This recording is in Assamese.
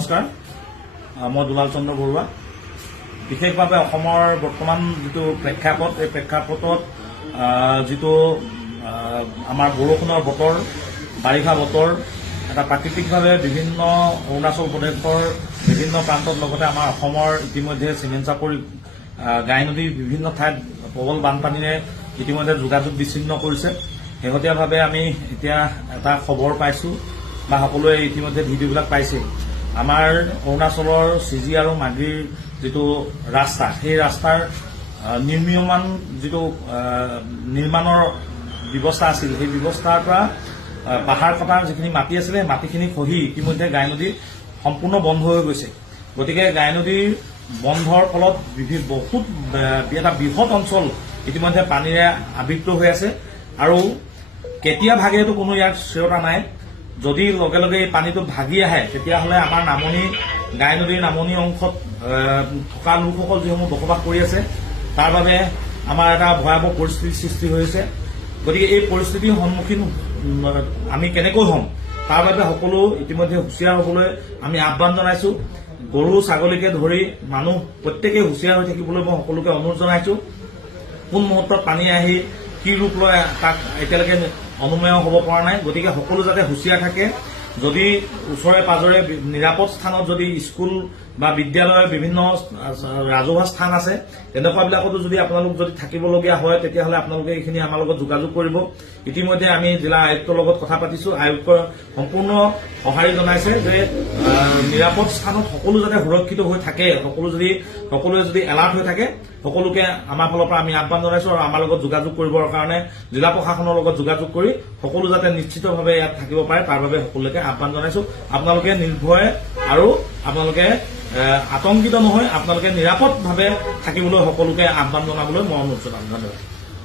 নমস্কাৰ, মই দুলাল চন্দ্ৰ বৰুৱা। বিশেষভাৱে অসমৰ বৰ্তমান যিটো প্ৰেক্ষাপট, এই প্ৰেক্ষাপটত যিটো আমাৰ বৰষুণৰ বতৰ, বাৰিষা বতৰ, এটা প্ৰাকৃতিকভাৱে বিভিন্ন অৰুণাচল প্ৰদেশৰ বিভিন্ন প্ৰান্তত লগতে আমাৰ অসমৰ ইতিমধ্যে চিমেণ্ট চাপৰি গাই নদীৰ বিভিন্ন ঠাইত প্ৰবল বানপানীৰে ইতিমধ্যে যোগাযোগ বিচ্ছিন্ন কৰিছে। শেহতীয়াভাৱে আমি এতিয়া এটা খবৰ পাইছোঁ বা সকলোৱে ইতিমধ্যে ভিডিঅ'বিলাক পাইছে। আমাৰ অৰুণাচলৰ চিজি আৰু মাগিৰ যিটো ৰাস্তা, সেই ৰাস্তাৰ নিৰ্মীয়মান যিটো নিৰ্মাণৰ ব্যৱস্থা আছিল, সেই ব্যৱস্থাৰ পৰা পাহাৰ কটাৰ যিখিনি মাটি আছিলে, সেই মাটিখিনি খহি ইতিমধ্যে গাই নদী সম্পূৰ্ণ বন্ধ হৈ গৈছে। গতিকে গাই নদীৰ বন্ধৰ ফলত বহুত এটা বৃহৎ অঞ্চল ইতিমধ্যে পানীৰে আবৃত হৈ আছে আৰু কেতিয়া ভাগেটো কোনো ইয়াৰ স্থিৰতা নাই। যদি লগে লগে এই পানীটো ভাগি আহে, তেতিয়াহ'লে আমাৰ গাই নদীৰ নামনি অংশত থকা লোকসকল যিসমূহ বসবাস কৰি আছে, তাৰ বাবে আমাৰ এটা ভয়াৱহ পৰিস্থিতিৰ সৃষ্টি হৈছে। গতিকে এই পৰিস্থিতিৰ সন্মুখীন আমি কেনেকৈ হ'ম, তাৰ বাবে সকলো ইতিমধ্যে হুঁচিয়াৰ হ'বলৈ আমি আহ্বান জনাইছোঁ। গৰু ছাগলীকে ধৰি মানুহ প্ৰত্যেকেই হুঁচিয়াৰ হৈ থাকিবলৈ মই সকলোকে অনুৰোধ জনাইছোঁ। কোন মুহূৰ্তত পানী আহি কি ৰূপ লয় তাক এতিয়ালৈকে অনুমেয় হ'ব পৰা নাই। গতিকে সকলো যাতে হুঁচিয়াৰ থাকে। যদি ওচৰে পাজৰে নিৰাপদ স্থানত যদি স্কুল বা বিদ্যালয়ৰ বিভিন্ন ৰাজহুৱা স্থান আছে, তেনেকুৱাবিলাকতো যদি আপোনালোক যদি থাকিবলগীয়া হয়, তেতিয়াহ'লে আপোনালোকে এইখিনি আমাৰ লগত যোগাযোগ কৰিব। ইতিমধ্যে আমি জিলা আয়ুক্তৰ লগত কথা পাতিছোঁ। আয়ুক্তৰ সম্পূৰ্ণ সঁহাৰি জনাইছে যে নিৰাপদ স্থানত সকলো যাতে সুৰক্ষিত হৈ থাকে, সকলোৱে যদি এলাৰ্ট হৈ থাকে, সকলোকে আমাৰ ফালৰ পৰা আমি আহ্বান জনাইছোঁ আৰু আমাৰ লগত যোগাযোগ কৰিবৰ কাৰণে জিলা প্ৰশাসনৰ লগত যোগাযোগ কৰি সকলো যাতে নিশ্চিতভাৱে ইয়াত থাকিব পাৰে, তাৰ বাবে সকলোকে আহ্বান জনাইছোঁ। আপোনালোকে নিৰ্ভয়ে আৰু আপোনালোকে আতংকিত নহয়, আপোনালোকে নিৰাপদভাৱে থাকিবলৈ সকলোকে আহ্বান জনাবলৈ মই অনুৰোধ জনাম। ধন্যবাদ।